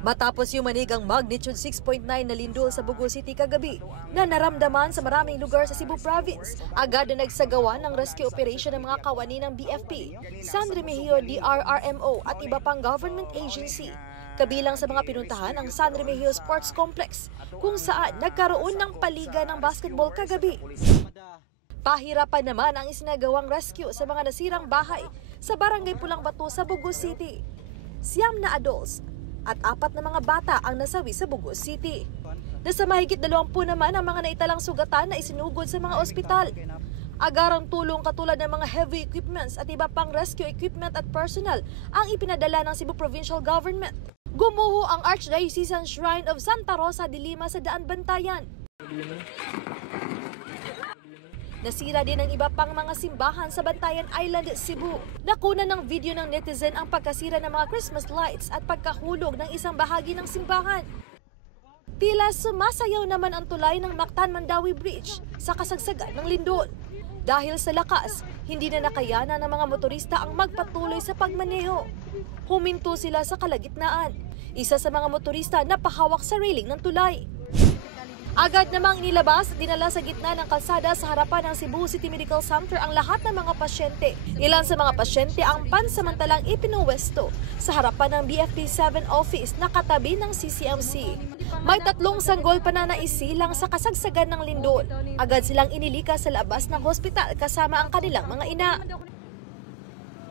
Matapos yumanig ang magnitude 6.9 na lindol sa Bugo City kagabi na naramdaman sa maraming lugar sa Cebu Province, agad na nagsagawa ng rescue operation ng mga kawani ng BFP, San Remigio DRRMO at iba pang government agency. Kabilang sa mga pinuntahan ang San Remigio Sports Complex kung saan nagkaroon ng paliga ng basketball kagabi. Pahirapan naman ang isinagawang rescue sa mga nasirang bahay sa Barangay Pulang Batu sa Bugo City. 9 na adults at 4 na mga bata ang nasawi sa Bugo City. Nasa mahigit 20 naman ang mga naitalang sugatan na isinugod sa mga ospital. Agarang tulong katulad ng mga heavy equipments at iba pang rescue equipment at personnel ang ipinadala ng Cebu Provincial Government. Gumuho ang Archdiocesan Shrine of Santa Rosa de Lima sa Daan Bantayan. Nasira din ang iba pang mga simbahan sa Bantayan Island, Cebu. Nakuna ng video ng netizen ang pagkasira ng mga Christmas lights at pagkahulog ng isang bahagi ng simbahan. Tila sumasayaw naman ang tulay ng Mactan-Mandawi Bridge sa kasagsagan ng lindol. Dahil sa lakas, hindi na nakayanan ng mga motorista ang magpatuloy sa pagmaneho. Huminto sila sa kalagitnaan. Isa sa mga motorista napahawak sa railing ng tulay. Agad namang inilabas at dinala sa gitna ng kalsada sa harapan ng Cebu City Medical Center ang lahat ng mga pasyente. Ilan sa mga pasyente ang pansamantalang ipinuwesto sa harapan ng BFP7 office na katabi ng CCMC. May 3 sanggol pa na naisilang sa kasagsagan ng lindol. Agad silang inilikas sa labas ng hospital kasama ang kanilang mga ina.